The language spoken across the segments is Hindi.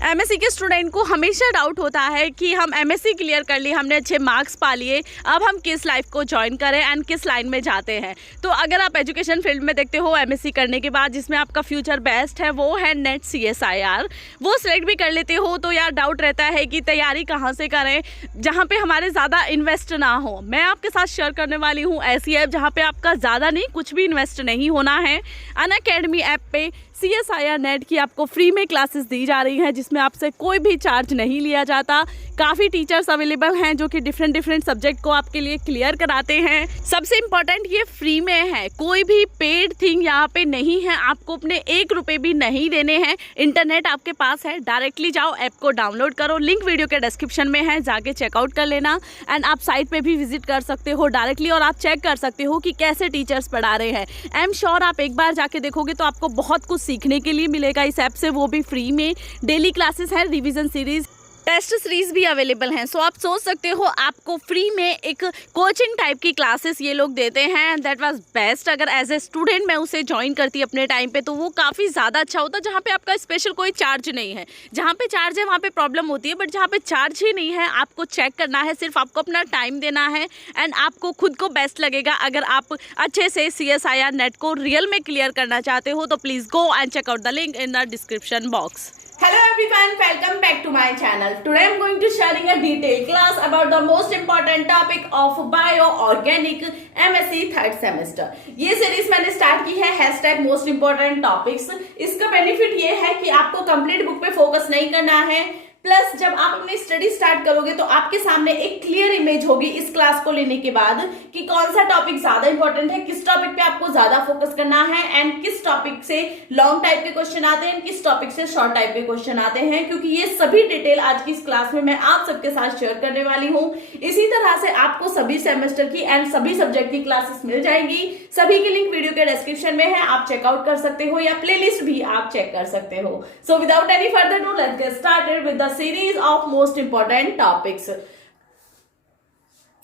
एमएससी के स्टूडेंट को हमेशा डाउट होता है कि हम एमएससी क्लियर कर लिए, हमने अच्छे मार्क्स पा लिए, अब हम किस लाइफ को ज्वाइन करें एंड किस लाइन में जाते हैं। तो अगर आप एजुकेशन फील्ड में देखते हो एमएससी करने के बाद जिसमें आपका फ्यूचर बेस्ट है वो है नेट CSIR, वो सिलेक्ट भी कर लेते हो तो यार डाउट रहता है कि तैयारी कहाँ से करें जहाँ पे हमारे ज़्यादा इन्वेस्ट ना हो। मैं आपके साथ शेयर करने वाली हूँ ऐसी ऐप जहाँ पे आपका ज़्यादा नहीं कुछ भी इन्वेस्ट नहीं होना है। अनअकैडमी ऐप पे CSIR नेट की आपको फ्री में क्लासेस दी जा रही हैं जिसमें आपसे कोई भी चार्ज नहीं लिया जाता। काफ़ी टीचर्स अवेलेबल हैं जो कि डिफरेंट सब्जेक्ट को आपके लिए क्लियर कराते हैं। सबसे इम्पॉर्टेंट ये फ्री में है, कोई भी पेड थिंग यहाँ पे नहीं है, आपको अपने 1 रुपये भी नहीं देने हैं। इंटरनेट आपके पास है, डायरेक्टली जाओ ऐप को डाउनलोड करो, लिंक वीडियो के डिस्क्रिप्शन में है, जाके चेकआउट कर लेना। एंड आप साइट पे भी विजिट कर सकते हो डायरेक्टली और आप चेक कर सकते हो कि कैसे टीचर्स पढ़ा रहे हैं। आई एम श्योर आप एक बार जाके देखोगे तो आपको बहुत कुछ सीखने के लिए मिलेगा इस ऐप से, वो भी फ्री में। डेली क्लासेस है, रिवीजन सीरीज, टेस्ट सीरीज भी अवेलेबल हैं। सो आप सोच सकते हो आपको फ्री में एक कोचिंग टाइप की क्लासेस ये लोग देते हैं। That was best. अगर एज ए स्टूडेंट मैं उसे ज्वाइन करती अपने टाइम पे तो वो काफ़ी ज़्यादा अच्छा होता, जहाँ पे आपका स्पेशल कोई चार्ज नहीं है। जहाँ पे चार्ज है वहाँ पे प्रॉब्लम होती है, बट जहाँ पे चार्ज ही नहीं है आपको चेक करना है, सिर्फ आपको अपना टाइम देना है एंड आपको खुद को बेस्ट लगेगा। अगर आप अच्छे से CSIR नेट को रियल में क्लियर करना चाहते हो तो please go and check out the link in the description box. Hello everyone, welcome back to my channel. Today I am going to sharing a detailed class about the most important topic of Bioorganic MSc third semester. ये सीरीज मैंने स्टार्ट की है #most important topics। इसका बेनिफिट ये है कि आपको कंप्लीट बुक पे फोकस नहीं करना है, प्लस जब आप अपनी स्टडी स्टार्ट करोगे तो आपके सामने एक क्लियर इमेज होगी इस क्लास को लेने के बाद कि कौन सा टॉपिक ज्यादा इंपॉर्टेंट है, किस टॉपिक पे आपको ज्यादा फोकस करना है एंड किस टॉपिक से लॉन्ग टाइप के क्वेश्चन आते हैं, किस टॉपिक से शॉर्ट टाइप के क्वेश्चन आते हैं, क्योंकि ये सभी डिटेल आज की इस क्लास में मैं आप सबके साथ शेयर करने वाली हूँ। इसी तरह से आपको सभी सेमेस्टर की एंड सभी सब्जेक्ट की क्लासेस मिल जाएंगी। सभी की लिंक वीडियो के डिस्क्रिप्शन में है, आप चेकआउट कर सकते हो या प्लेलिस्ट भी आप चेक कर सकते हो। So without any further do let's get started with the series of most important topics.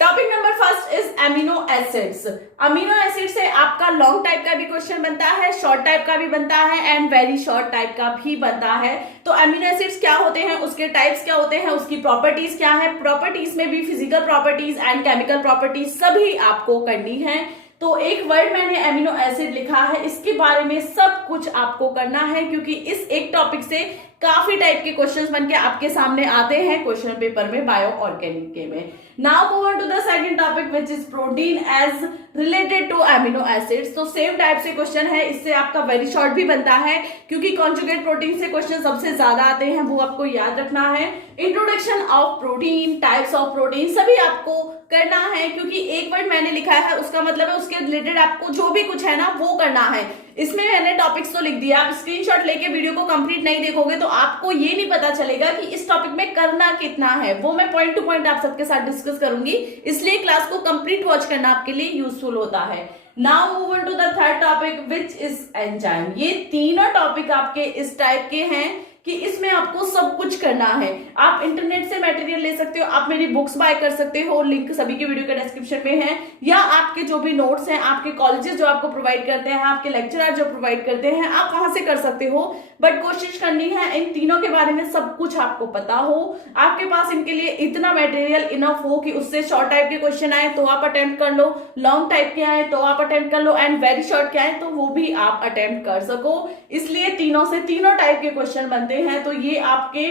Topic number first is amino acids. Amino acid से आपका लॉन्ग टाइप का भी क्वेश्चन बनता है, शॉर्ट टाइप का भी बनता है एंड वेरी शॉर्ट टाइप का भी बनता है। तो अमीनो एसिड्स क्या होते हैं, उसके टाइप्स क्या होते हैं, उसकी प्रॉपर्टीज क्या है, प्रॉपर्टीज में भी physical properties and chemical properties सभी आपको करनी है। तो एक वर्ड मैंने अमीनो एसिड लिखा है, इसके बारे में सब कुछ आपको करना है क्योंकि इस एक टॉपिक से काफी टाइप के क्वेश्चंस बनके आपके सामने आते हैं क्वेश्चन पेपर में बायो ऑर्गेनिक के में। Now move on to the second topic which is protein as related to amino acids. तो सेम टाइप से क्वेश्चन है, इससे आपका वेरी शॉर्ट भी बनता है क्योंकि कॉन्जुगेट प्रोटीन से क्वेश्चन सबसे ज्यादा आते हैं, वो आपको याद रखना है। Introduction of protein, types of protein सभी आपको करना है क्योंकि एक वर्ड मैंने लिखा है उसका मतलब है उसके रिलेटेड आपको जो भी कुछ है ना वो करना है। इसमें मैंने टॉपिक्स तो लिख दिया, आप स्क्रीनशॉट लेके वीडियो को कंप्लीट नहीं देखोगे तो आपको ये नहीं पता चलेगा कि इस टॉपिक में करना कितना है। वो मैं पॉइंट टू पॉइंट आप सबके साथ डिस्कस करूंगी, इसलिए क्लास को कंप्लीट वॉच करना आपके लिए यूजफुल होता है। Now move on to the third topic which is enzyme. ये तीनों टॉपिक आपके इस टाइप के हैं कि इसमें आपको सब कुछ करना है। आप इंटरनेट से मटेरियल ले सकते हो, आप मेरी बुक्स बाय कर सकते हो, लिंक सभी के वीडियो के डिस्क्रिप्शन में है, या आपके जो भी नोट्स हैं, आपके कॉलेजेस जो आपको प्रोवाइड करते हैं, आपके लेक्चरर जो प्रोवाइड करते हैं, आप वहां से कर सकते हो। बट कोशिश करनी है इन तीनों के बारे में सब कुछ आपको पता हो, आपके पास इनके लिए इतना मटेरियल इनफ हो कि उससे शॉर्ट टाइप के क्वेश्चन आए तो आप अटेम्प्ट कर लो, लॉन्ग टाइप के आए तो आप अटेम्प्ट कर लो एंड वेरी शॉर्ट के आए तो वो भी आप अटेम्प्ट कर सको। इसलिए तीनों से तीनों टाइप के क्वेश्चन बनते हैं, तो ये आपके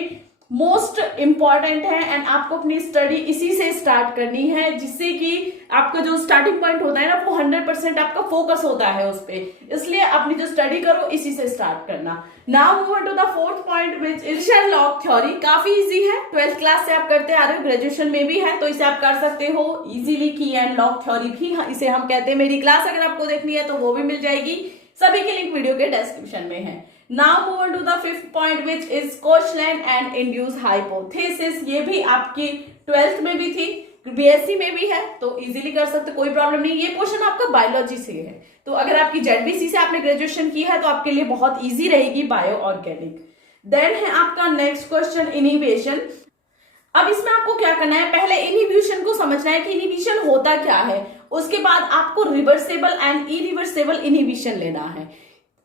मोस्ट इंपॉर्टेंट है एंड आपको अपनी स्टडी इसी से स्टार्ट करनी है, जिससे कि आपका जो स्टार्टिंग पॉइंट होता है ना वो 100% आपका फोकस होता है उस पे। इसलिए अपनी जो स्टडी करो इसी से स्टार्ट करना। Now move on to the fourth point which is log theory. काफी इजी है, 12th क्लास से आप करते आ रहे हो, ग्रेजुएशन में भी है तो इसे आप कर सकते हो इजीली। की एंड लॉग थ्योरी भी इसे हम कहते हैं। मेरी क्लास अगर आपको देखनी है तो वो भी मिल जाएगी, सभी की लिंक वीडियो के डिस्क्रिप्शन में है। Now move on to the fifth point which is Kochland and induced hypothesis। ये भी आपकी 12th में भी थी, BSc में भी है, तो इजीली कर सकते, कोई प्रॉब्लम नहीं। ये क्वेश्चन आपका बायोलॉजी से है, तो अगर आपकी ZBC से आपने ग्रेजुएशन की है तो आपके लिए बहुत इजी रहेगी बायो ऑर्गेनिक। देन है आपका नेक्स्ट क्वेश्चन इनिबिशन। अब इसमें आपको क्या करना है, पहले इनिबिशन को समझना है कि इनिबिशन होता क्या है, उसके बाद आपको रिवर्सेबल एंड इरिवर्सेबल इनिबिशन लेना है।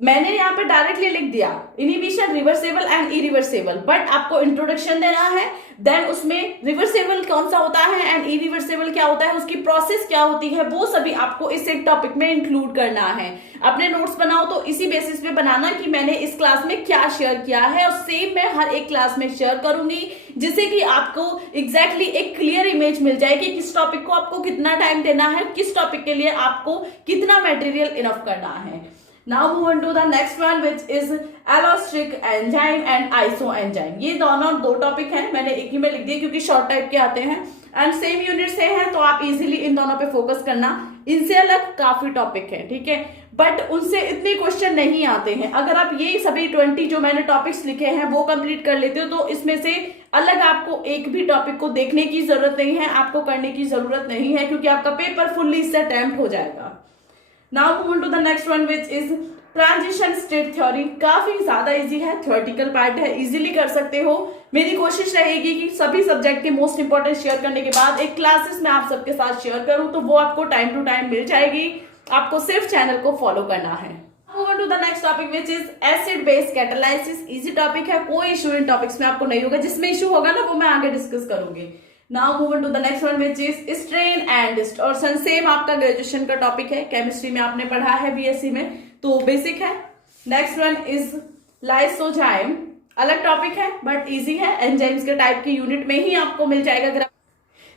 मैंने यहाँ पे डायरेक्टली लिख दिया inhibition reversible and irreversible, but आपको इंट्रोडक्शन देना है, देन उसमें रिवर्सेबल कौन सा होता है एंड इरिवर्सेबल क्या होता है, उसकी प्रोसेस क्या होती है, वो सभी आपको इस एक टॉपिक में इंक्लूड करना है। अपने नोट्स बनाओ तो इसी बेसिस पे बनाना कि मैंने इस क्लास में क्या शेयर किया है, और सेम मैं हर एक क्लास में शेयर करूंगी, जिससे कि आपको एग्जैक्टली एक क्लियर इमेज मिल जाए कि किस टॉपिक को आपको कितना टाइम देना है, किस टॉपिक के लिए आपको कितना मटेरियल इनफ करना है। Now move on to the next one which is allostric enzyme and isoenzyme। ये दोनों दो टॉपिक हैं, मैंने एक ही में लिख दिए क्योंकि शॉर्ट टाइप के आते हैं एंड सेम यूनिट से हैं, तो आप इजीली इन दोनों पे फोकस करना। इनसे अलग काफी टॉपिक है, ठीक है, बट उनसे इतने क्वेश्चन नहीं आते हैं। अगर आप ये सभी 20 जो मैंने टॉपिक्स लिखे हैं वो कंप्लीट कर लेते हो तो इसमें से अलग आपको एक भी टॉपिक को देखने की जरूरत नहीं है, आपको करने की जरूरत नहीं है, क्योंकि आपका पेपर फुल्ली इससे अटेम्प्ट हो जाएगा। Now move on to the next one which is transition state theory. काफी ज्यादा इजी है, थ्योरेटिकल पार्ट है, इजीली कर सकते हो। मेरी कोशिश रहेगी कि सभी सब्जेक्ट के मोस्ट इंपॉर्टेंट शेयर करने के बाद एक क्लासेस में आप सबके साथ शेयर करूं, तो वो आपको टाइम टू टाइम मिल जाएगी। आपको सिर्फ चैनल को फॉलो करना है। Move on to the next topic which is acid base catalysis। Easy topic है, कोई इशू इन टॉपिक्स में आपको नहीं होगा, जिसमें इशू होगा ना वो मैं आगे डिस्कस करूंगी। Now move on to the next one which is strain and distortion। Same आपका ग्रेजुएशन का टॉपिक है, केमिस्ट्री में आपने पढ़ा है बीएससी में, तो बेसिक है। नेक्स्ट वन इज लाइसोजाइम, अलग टॉपिक है बट इजी है, एंजाइम्स के टाइप के यूनिट में ही आपको मिल जाएगा। अगर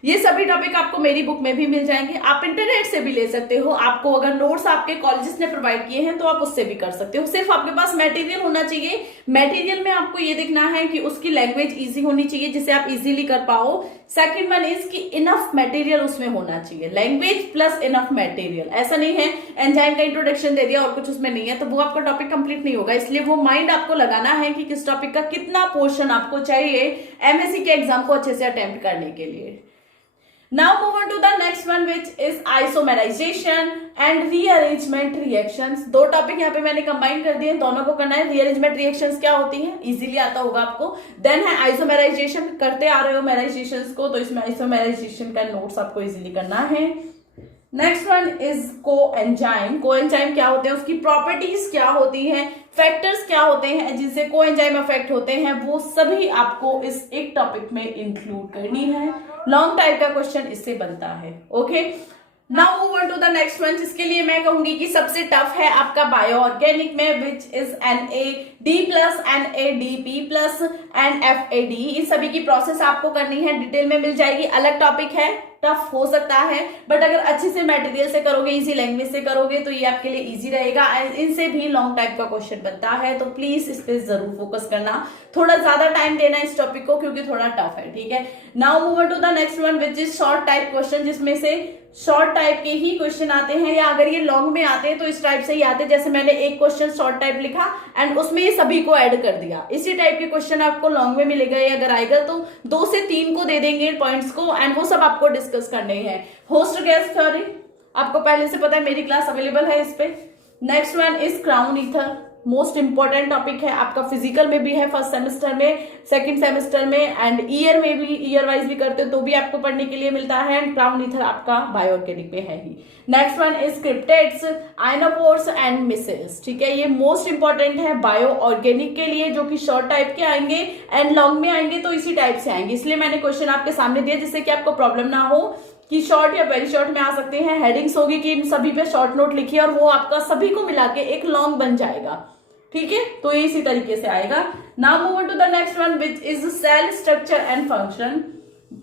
ये सभी टॉपिक आपको मेरी बुक में भी मिल जाएंगे, आप इंटरनेट से भी ले सकते हो। आपको अगर नोट्स आपके कॉलेजेस ने प्रोवाइड किए हैं तो आप उससे भी कर सकते हो, सिर्फ आपके पास मटेरियल होना चाहिए। मटेरियल में आपको ये देखना है कि उसकी लैंग्वेज इजी होनी चाहिए जिसे आप इजीली कर पाओ। सेकंड वन इज कि इनफ मटेरियल उसमें होना चाहिए, लैंग्वेज प्लस इनफ मटेरियल। ऐसा नहीं है एंजाइम का इंट्रोडक्शन दे दिया और कुछ उसमें नहीं है तो वो आपका टॉपिक कंप्लीट नहीं होगा। इसलिए वो माइंड आपको लगाना है कि किस टॉपिक का कितना पोर्शन आपको चाहिए एमएससी के एग्जाम को अच्छे से अटेम्प्ट करने के लिए। Now move on to the next one which is isomerization and rearrangement reactions। दो टॉपिक यहाँ पे मैंने कंबाइन कर दिए, दोनों को करना है। rearrangement reactions क्या होती हैं, इजीली आता होगा आपको। देन है isomerization, करते आ रहे हो मेराइजेशन को, तो इसमें isomerization का नोट्स आपको इजीली करना है। Next one is coenzyme. Coenzyme क्या होते हैं, उसकी प्रॉपर्टीज क्या होती हैं, फैक्टर्स क्या होते हैं जिनसे कोएंजाइम अफेक्ट होते हैं, वो सभी आपको इस एक टॉपिक में इंक्लूड करनी है। लॉन्ग टाइप का क्वेश्चन इससे बनता है। Okay, now move on to the next one, जिसके लिए मैं कहूंगी कि सबसे टफ है आपका बायो ऑर्गेनिक में, which is NAD+, NADP+ and FAD। इन सभी की प्रोसेस आपको करनी है, डिटेल में मिल जाएगी। अलग टॉपिक है, टफ हो सकता है, बट अगर अच्छे से मटेरियल से करोगे, इजी लैंग्वेज से करोगे तो ये आपके लिए इजी रहेगा। इनसे भी लॉन्ग टाइप का क्वेश्चन बनता है, तो प्लीज इस पे जरूर फोकस करना, थोड़ा ज्यादा टाइम देना इस टॉपिक को क्योंकि थोड़ा टफ है। ठीक है, now move on to the next one which is short type question, जिसमें से शॉर्ट टाइप के ही क्वेश्चन आते हैं, या अगर ये लॉन्ग में आते हैं तो इस टाइप से ही आते हैं। जैसे मैंने एक क्वेश्चन शॉर्ट टाइप लिखा एंड उसमें ये सभी को ऐड कर दिया, इसी टाइप के क्वेश्चन आपको लॉन्ग में मिलेगा। या अगर आएगा तो 2 से 3 को दे देंगे पॉइंट्स को, एंड वो सब आपको डिस्कस करने हैं। होस्ट गैस थ्योरी आपको पहले से पता है, मेरी क्लास अवेलेबल है इस पे। Next one is crown ether, most important topic है आपका, फिजिकल में भी है, फर्स्ट सेमेस्टर में, सेकंड सेमेस्टर में, एंड ईयर में भी, ईयर वाइज भी करते हो तो भी आपको पढ़ने के लिए मिलता है। एंड क्राउन ईथर आपका बायो ऑर्गेनिक में है ही। Next one is cryptands, ionophores and micelles. ठीक है, ये मोस्ट इंपॉर्टेंट है बायो ऑर्गेनिक के लिए, जो कि शॉर्ट टाइप के आएंगे एंड लॉन्ग में आएंगे तो इसी टाइप से आएंगे। इसलिए मैंने क्वेश्चन आपके सामने दिया जिससे कि आपको प्रॉब्लम ना हो कि शॉर्ट या वेरी शॉर्ट में आ सकते हैं। हेडिंग्स होगी कि इन सभी पे शॉर्ट नोट लिखिए और वो आपका सभी को मिला के एक लॉन्ग बन जाएगा। ठीक है, तो ये इसी तरीके से आएगा। Now move on to the next one which is cell structure and function.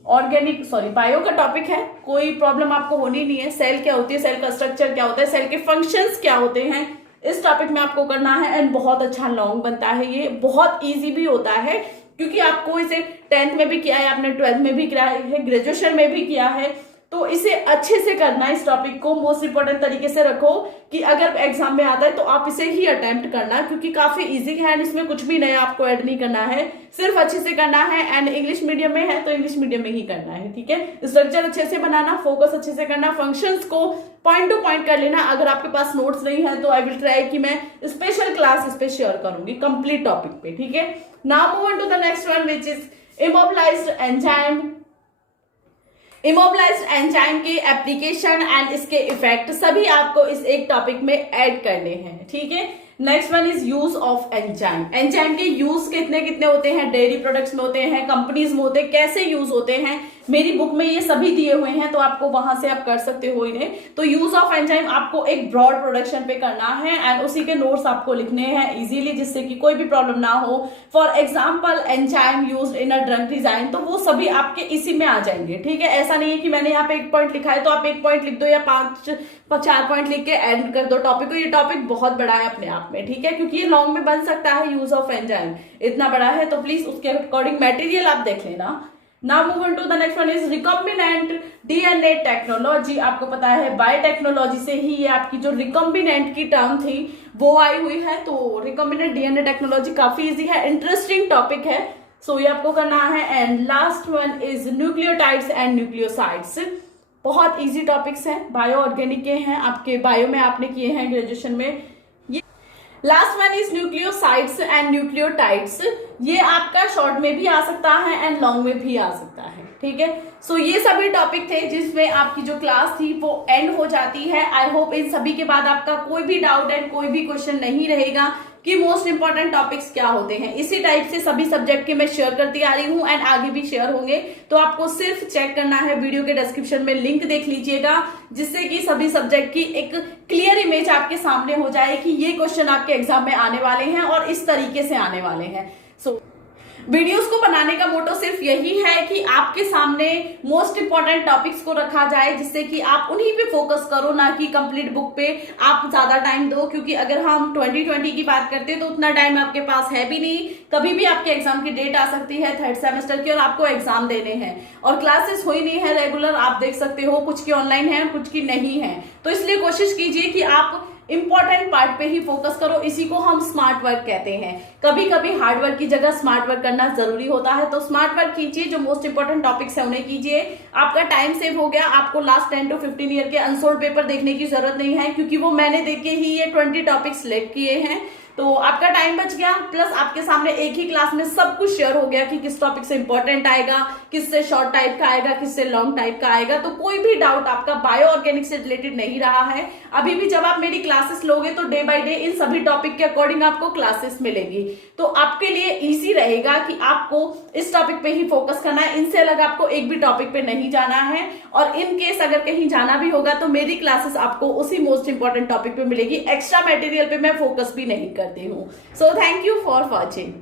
Organic bio का टॉपिक है, कोई प्रॉब्लम आपको होनी नहीं है। सेल क्या होती है, सेल का स्ट्रक्चर क्या होता है, सेल के फंक्शंस क्या होते हैं, इस टॉपिक में आपको करना है। एंड बहुत अच्छा लॉन्ग बनता है, ये बहुत इजी भी होता है क्योंकि आपको इसे 10th में भी किया है, आपने 12th में भी किया है, ग्रेजुएशन में भी किया है, तो इसे अच्छे से करना। इस टॉपिक को मोस्ट इंपोर्टेंट तरीके से रखो कि अगर एग्जाम में आता है तो आप इसे ही अटेम्प्ट करना, क्योंकि काफी इजी है एंड इसमें कुछ भी नया आपको ऐड नहीं करना है, सिर्फ अच्छे से करना है। एंड इंग्लिश मीडियम में है तो इंग्लिश मीडियम में ही करना है। ठीक है, स्ट्रक्चर अच्छे से बनाना, फोकस अच्छे से करना, फंक्शंस को पॉइंट टू पॉइंट कर लेना। अगर आपके पास नोट्स नहीं है तो आई विल ट्राई कि मैं स्पेशल क्लास इस पे शेयर करूंगी कंप्लीट टॉपिक पे। ठीक है, now move on to the next one which is immobilised enzyme. Immobilised enzyme के एप्लीकेशन एंड इसके इफेक्ट सभी आपको इस एक टॉपिक में ऐड करने हैं। ठीक है, next one is use of enzyme. Enzyme के यूज कितने कितने होते हैं, डेयरी प्रोडक्ट्स में होते हैं, कंपनीज में होते हैं, कैसे यूज होते हैं, मेरी बुक में ये सभी दिए हुए हैं, तो आपको वहां से आप कर सकते हो इन्हें। तो यूज ऑफ एंजाइम आपको एक ब्रॉड प्रोडक्शन पे करना है एंड उसी के नोट्स आपको लिखने हैं इजीली, जिससे कि कोई भी प्रॉब्लम ना हो। For example enzyme use in a drug design, तो वो सभी आपके इसी में आ जाएंगे, ठीक है। ऐसा नहीं है कि मैंने यहाँ पे एक पॉइंट लिखा है तो आप एक पॉइंट लिख दो या 4 पॉइंट लिख के एंड कर दो टॉपिक को। ये टॉपिक बहुत बड़ा है अपने आप में, ठीक है, क्योंकि ये लॉन्ग में बन सकता है। यूज ऑफ एंजाइम इतना बड़ा है, तो प्लीज उसके अकॉर्डिंग मटेरियल आप देख लेना। Now move on to the next one is recombinant DNA technology. आपको पता है बायोटेक्नोलॉजी से ही ये आपकी जो रिकॉम्बिनेंट की टर्म थी वो आई हुई है। तो रिकॉम्बिनेंट डीएनए टेक्नोलॉजी काफी इजी है, इंटरेस्टिंग टॉपिक है, सो ये आपको करना है। And last one is nucleotides and nucleosides. बहुत इजी टॉपिक्स हैं, बायो ऑर्गेनिक के हैं, आपके बायो में आपने किए हैं ग्रेजुएशन में। Last one is nucleosides and nucleotides. ये आपका शॉर्ट में भी आ सकता है एंड लॉन्ग में भी आ सकता है, ठीक है। सो ये सभी टॉपिक थे जिसमें आपकी जो क्लास थी वो एंड हो जाती है। आई होप इन सभी के बाद आपका कोई भी डाउट एंड कोई भी क्वेश्चन नहीं रहेगा कि मोस्ट इंपॉर्टेंट टॉपिक्स क्या होते हैं। इसी टाइप से सभी सब्जेक्ट के मैं शेयर करती आ रही हूँ एंड आगे भी शेयर होंगे, तो आपको सिर्फ चेक करना है, वीडियो के डिस्क्रिप्शन में लिंक देख लीजिएगा, जिससे कि सभी सब्जेक्ट की एक क्लियर इमेज आपके सामने हो जाए कि ये क्वेश्चन आपके एग्जाम में आने वाले हैं और इस तरीके से आने वाले हैं। सो वीडियोस को बनाने का मोटो सिर्फ यही है कि आपके सामने मोस्ट इंपॉर्टेंट टॉपिक्स को रखा जाए, जिससे कि आप उन्हीं पे फोकस करो, ना कि कंप्लीट बुक पे आप ज्यादा टाइम दो। क्योंकि अगर हम 2020 की बात करते हैं तो उतना टाइम आपके पास है भी नहीं, कभी भी आपके एग्जाम की डेट आ सकती है 3rd सेमेस्टर की और आपको एग्जाम देने हैं और क्लासेस हुई नहीं है रेगुलर, आप देख सकते हो कुछ की ऑनलाइन है कुछ की नहीं है। तो इसलिए कोशिश कीजिए कि आप इंपॉर्टेंट पार्ट पे ही फोकस करो, इसी को हम स्मार्ट वर्क कहते हैं। कभी कभी हार्ड वर्क की जगह स्मार्ट वर्क करना जरूरी होता है, तो स्मार्ट वर्क कीजिए, जो मोस्ट इंपॉर्टेंट टॉपिक्स है उन्हें कीजिए। आपका टाइम सेव हो गया, आपको लास्ट 10 to 15 ईयर के अनसोल्ड पेपर देखने की जरूरत नहीं है, क्योंकि वो मैंने देख के ही ये 20 टॉपिक्स सिलेक्ट किए हैं। तो आपका टाइम बच गया, प्लस आपके सामने एक ही क्लास में सब कुछ शेयर हो गया कि किस टॉपिक से इंपॉर्टेंट आएगा, किससे शॉर्ट टाइप का आएगा, किससे लॉन्ग टाइप का आएगा। तो कोई भी डाउट आपका बायो ऑर्गेनिक से रिलेटेड नहीं रहा है। अभी भी जब आप मेरी क्लासेस लोगे तो डे बाय डे इन सभी टॉपिक के अकॉर्डिंग आपको क्लासेस मिलेगी, तो आपके लिए इजी रहेगा कि आपको इस टॉपिक पे ही फोकस करना है, इनसे अलग आपको एक भी टॉपिक पे नहीं जाना है। और इन केस अगर कहीं जाना भी होगा तो मेरी क्लासेस आपको उसी मोस्ट इंपॉर्टेंट टॉपिक पे मिलेगी, एक्स्ट्रा मटेरियल पे मैं फोकस भी नहीं करती हूँ। So thank you for watching.